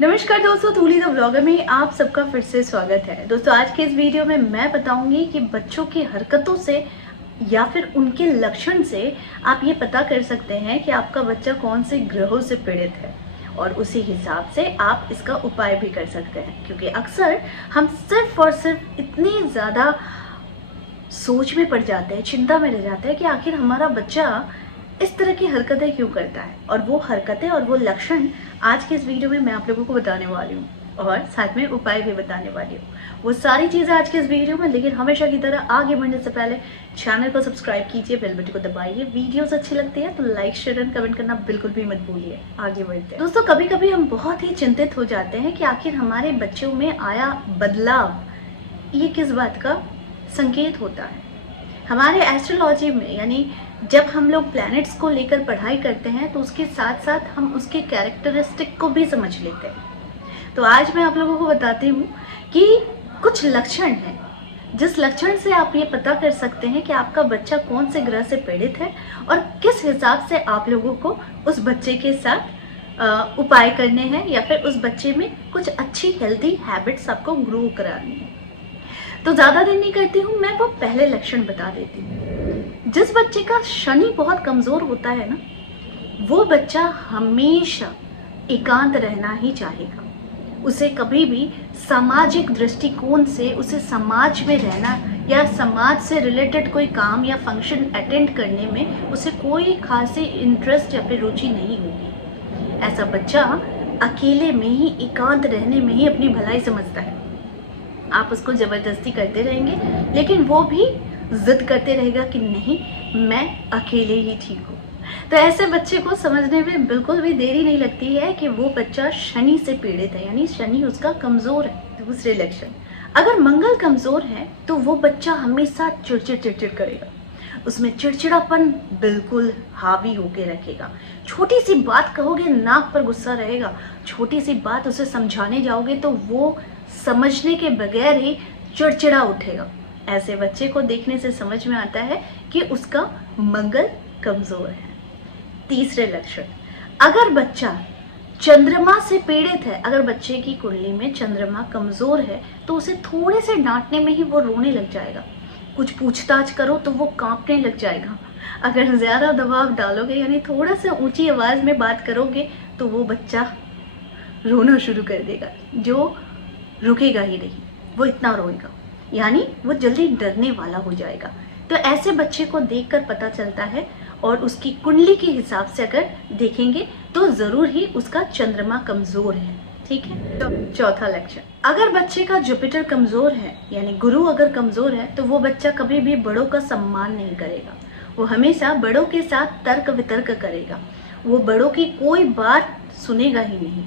नमस्कार दोस्तों, धूली the vlogger में आप सबका फिर से स्वागत है। दोस्तों, आज के इस वीडियो में मैं बताऊंगी कि बच्चों की हरकतों से या फिर उनके लक्षण से आप ये पता कर सकते हैं कि आपका बच्चा कौन से ग्रहों से पीड़ित है और उसी हिसाब से आप इसका उपाय भी कर सकते हैं। क्योंकि अक्सर हम सिर्फ और सिर्फ इतनी ज़्यादा सोच में पड़ जाते हैं, चिंता में रह जाते हैं कि आखिर हमारा बच्चा इस तरह की हरकतें क्यों करता है, और वो हरकतें और वो लक्षण आज के इस वीडियो में मैं आप लोगों को बताने वाली हूँ और साथ में उपाय भी बताने वाली हूँ। वो सारी चीज़ें आज के इस वीडियो में। लेकिन हमेशा की तरह आगे बढ़ने से पहले चैनल को सब्सक्राइब कीजिए, बेल बटन को दबाइए। वीडियोस अच्छी लगती है तो लाइक, शेयर एंड कमेंट करना बिल्कुल भी मत भूलिए। आगे बढ़ते हैं दोस्तों। कभी कभी हम बहुत ही चिंतित हो जाते हैं कि आखिर हमारे बच्चों में आया बदलाव ये किस बात का संकेत होता है। हमारे एस्ट्रोलॉजी में यानी जब हम लोग प्लैनेट्स को लेकर पढ़ाई करते हैं तो उसके साथ साथ हम उसके कैरेक्टरिस्टिक को भी समझ लेते हैं। तो आज मैं आप लोगों को बताती हूँ कि कुछ लक्षण हैं जिस लक्षण से आप ये पता कर सकते हैं कि आपका बच्चा कौन से ग्रह से पीड़ित है और किस हिसाब से आप लोगों को उस बच्चे के साथ उपाय करने हैं या फिर उस बच्चे में कुछ अच्छी हेल्दी हैबिट्स आपको ग्रो करानी है। तो ज़्यादा देर नहीं करती हूँ, मैं वो पहले लक्षण बता देती हूँ। जिस बच्चे का शनि बहुत कमज़ोर होता है ना, वो बच्चा हमेशा एकांत रहना ही चाहेगा। उसे कभी भी सामाजिक दृष्टिकोण से उसे समाज में रहना या समाज से रिलेटेड कोई काम या फंक्शन अटेंड करने में उसे कोई खासी इंटरेस्ट या फिर रुचि नहीं होगी। ऐसा बच्चा अकेले में ही, एकांत रहने में ही अपनी भलाई समझता है। आप उसको ज़बरदस्ती करते रहेंगे लेकिन वो भी जिद करते रहेगा कि नहीं, मैं अकेले ही ठीक हूँ। तो ऐसे बच्चे को समझने में बिल्कुल भी देरी नहीं लगती है कि वो बच्चा शनि से पीड़ित है, यानी शनि उसका कमज़ोर है। दूसरे लक्षण, अगर मंगल कमज़ोर है तो वो बच्चा हमेशा चिड़चिड़ करेगा। उसमें चिड़चिड़ापन बिल्कुल हावी होके रखेगा। छोटी सी बात कहोगे नाक पर गुस्सा रहेगा, छोटी सी बात उसे समझाने जाओगे तो वो समझने के बगैर ही चिड़चिड़ा उठेगा। ऐसे बच्चे को देखने से समझ में आता है कि उसका मंगल कमजोर है। तीसरे लक्षण, अगर बच्चा चंद्रमा से पीड़ित है, अगर बच्चे की कुंडली में चंद्रमा कमजोर है तो उसे थोड़े से डांटने में ही वो रोने लग जाएगा। कुछ पूछताछ करो तो वो कांपने लग जाएगा। अगर ज्यादा दबाव डालोगे यानी थोड़ा सा ऊंची आवाज में बात करोगे तो वो बच्चा रोना शुरू कर देगा, जो रुकेगा ही नहीं, वो इतना रोएगा, यानी वो जल्दी डरने वाला हो जाएगा। तो ऐसे बच्चे को देखकर पता चलता है और उसकी कुंडली के हिसाब से अगर देखेंगे तो जरूर ही उसका चंद्रमा कमजोर है। ठीक है। तो चौथा लक्षण, अगर बच्चे का जुपिटर कमजोर है यानी गुरु अगर कमजोर है तो वो बच्चा कभी भी बड़ों का सम्मान नहीं करेगा। वो हमेशा बड़ों के साथ तर्क वितर्क करेगा। वो बड़ों की कोई बात सुनेगा ही नहीं।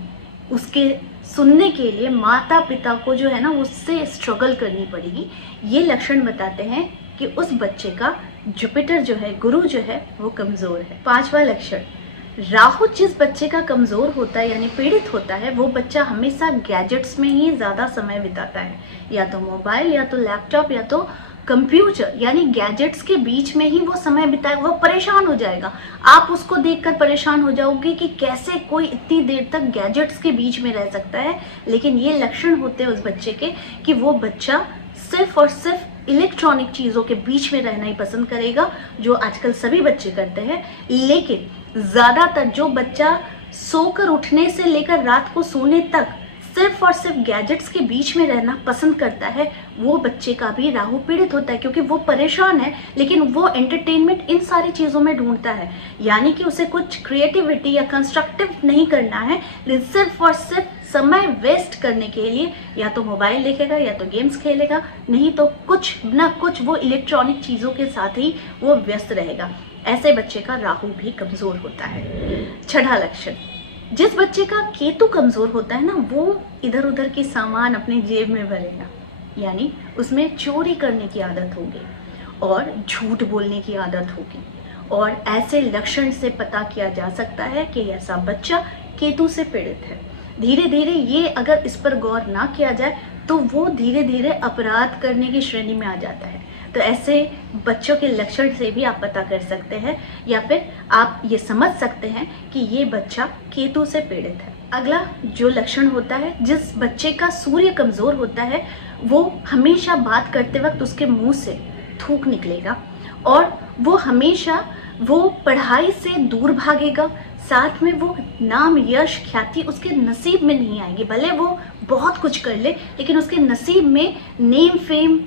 उसके सुनने के लिए माता पिता को जो है ना उससे स्ट्रगल करनी पड़ेगी। ये लक्षण बताते हैं कि उस बच्चे का जुपिटर जो है, गुरु जो है, वो कमजोर है। पांचवा लक्षण, राहु जिस बच्चे का कमजोर होता है यानी पीड़ित होता है वो बच्चा हमेशा गैजेट्स में ही ज्यादा समय बिताता है, या तो मोबाइल या तो लैपटॉप या तो कंप्यूटर, यानी गैजेट्स के बीच में ही वो समय बिताएगा। वो परेशान हो जाएगा, आप उसको देखकर परेशान हो जाओगे कि कैसे कोई इतनी देर तक गैजेट्स के बीच में रह सकता है। लेकिन ये लक्षण होते हैं उस बच्चे के कि वो बच्चा सिर्फ और सिर्फ इलेक्ट्रॉनिक चीज़ों के बीच में रहना ही पसंद करेगा, जो आजकल सभी बच्चे करते हैं। लेकिन ज़्यादातर जो बच्चा सोकर उठने से लेकर रात को सोने तक सिर्फ और सिर्फ गैजेट्स के बीच में रहना पसंद करता है, वो बच्चे का भी राहु पीड़ित होता है। क्योंकि वो परेशान है लेकिन वो एंटरटेनमेंट इन सारी चीज़ों में ढूंढता है, यानी कि उसे कुछ क्रिएटिविटी या कंस्ट्रक्टिव नहीं करना है, लेकिन सिर्फ और सिर्फ समय वेस्ट करने के लिए या तो मोबाइल देखेगा या तो गेम्स खेलेगा, नहीं तो कुछ ना कुछ वो इलेक्ट्रॉनिक चीज़ों के साथ ही वो व्यस्त रहेगा। ऐसे बच्चे का राहु भी कमज़ोर होता है। छठा लक्षण, जिस बच्चे का केतु कमजोर होता है ना वो इधर उधर की सामान अपनी जेब में भरेगा, यानी उसमें चोरी करने की आदत होगी और झूठ बोलने की आदत होगी। और ऐसे लक्षण से पता किया जा सकता है कि ऐसा बच्चा केतु से पीड़ित है। धीरे धीरे ये अगर इस पर गौर ना किया जाए तो वो धीरे धीरे अपराध करने की श्रेणी में आ जाता है। तो ऐसे बच्चों के लक्षण से भी आप पता कर सकते हैं या फिर आप ये समझ सकते हैं कि ये बच्चा केतु से पीड़ित है। अगला जो लक्षण होता है, जिस बच्चे का सूर्य कमज़ोर होता है वो हमेशा बात करते वक्त उसके मुंह से थूक निकलेगा और वो हमेशा वो पढ़ाई से दूर भागेगा। साथ में वो नाम, यश, ख्याति उसके नसीब में नहीं आएगी। भले वो बहुत कुछ कर ले लेकिन उसके नसीब में नेम फेम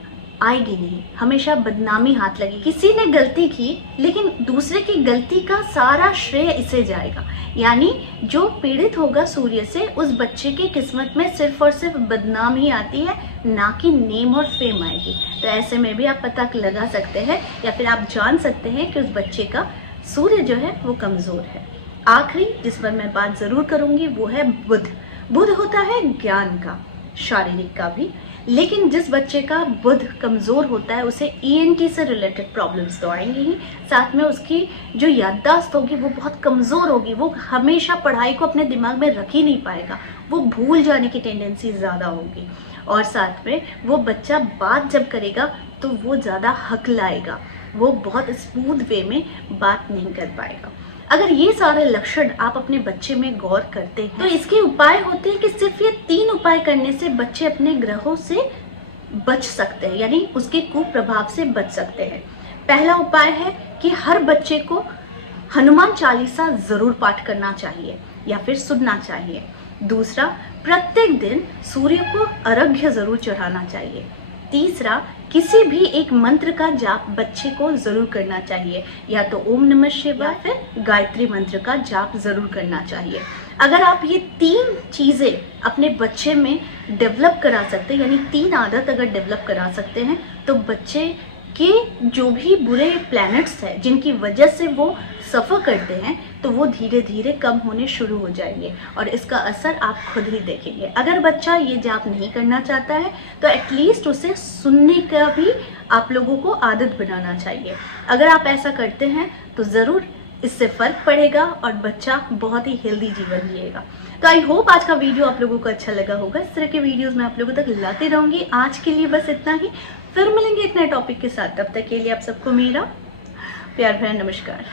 आएगी नहीं, हमेशा बदनामी हाथ लगेगी। किसी ने गलती की लेकिन दूसरे की गलती का सारा श्रेय इसे जाएगा। यानी जो पीड़ित होगा सूर्य से, उस बच्चे की किस्मत में सिर्फ और सिर्फ बदनाम ही आती है, ना कि नेम और फेम आएगी। तो ऐसे में भी आप पता लगा सकते हैं या फिर आप जान सकते हैं कि उस बच्चे का सूर्य जो है वो कमज़ोर है। आखिरी जिस पर मैं बात ज़रूर करूँगी वो है बुध। बुध होता है ज्ञान का, शारीरिक का भी, लेकिन जिस बच्चे का बुध कमज़ोर होता है उसे ENT से रिलेटेड प्रॉब्लम्स तो आएंगी ही, साथ में उसकी जो याददाश्त होगी वो बहुत कमज़ोर होगी। वो हमेशा पढ़ाई को अपने दिमाग में रख ही नहीं पाएगा, वो भूल जाने की टेंडेंसी ज़्यादा होगी। और साथ में वो बच्चा बात जब करेगा तो वो ज़्यादा हकलाएगा, वो बहुत स्मूथ वे में बात नहीं कर पाएगा। अगर ये सारे लक्षण आप अपने बच्चे में गौर करते हैं तो इसके उपाय होते हैं कि सिर्फ ये 3 उपाय करने से बच्चे अपने ग्रहों से बच सकते हैं, यानी उसके कुप्रभाव से बच सकते हैं। पहला उपाय है कि हर बच्चे को हनुमान चालीसा जरूर पाठ करना चाहिए या फिर सुनना चाहिए। दूसरा, प्रत्येक दिन सूर्य को अर्घ्य जरूर चढ़ाना चाहिए। तीसरा, किसी भी एक मंत्र का जाप बच्चे को जरूर करना चाहिए, या तो ओम नमः शिवाय या फिर गायत्री मंत्र का जाप जरूर करना चाहिए। अगर आप ये 3 चीज़ें अपने बच्चे में डेवलप करा सकते हैं, यानी 3 आदत अगर डेवलप करा सकते हैं, तो बच्चे के जो भी बुरे प्लैनेट्स हैं जिनकी वजह से वो सफ़र करते हैं तो वो धीरे धीरे कम होने शुरू हो जाएंगे और इसका असर आप खुद ही देखेंगे। अगर बच्चा ये जाप नहीं करना चाहता है तो एटलीस्ट उसे सुनने का भी आप लोगों को आदत बनाना चाहिए। अगर आप ऐसा करते हैं तो ज़रूर इससे फ़र्क पड़ेगा और बच्चा बहुत ही हेल्दी जीवन जिएगा। तो आई होप आज का वीडियो आप लोगों को अच्छा लगा होगा। इस तरह के वीडियोस मैं आप लोगों तक लाती रहूँगी। आज के लिए बस इतना ही, फिर मिलेंगे एक नए टॉपिक के साथ। तब तक के लिए आप सबको मेरा प्यार भरा नमस्कार।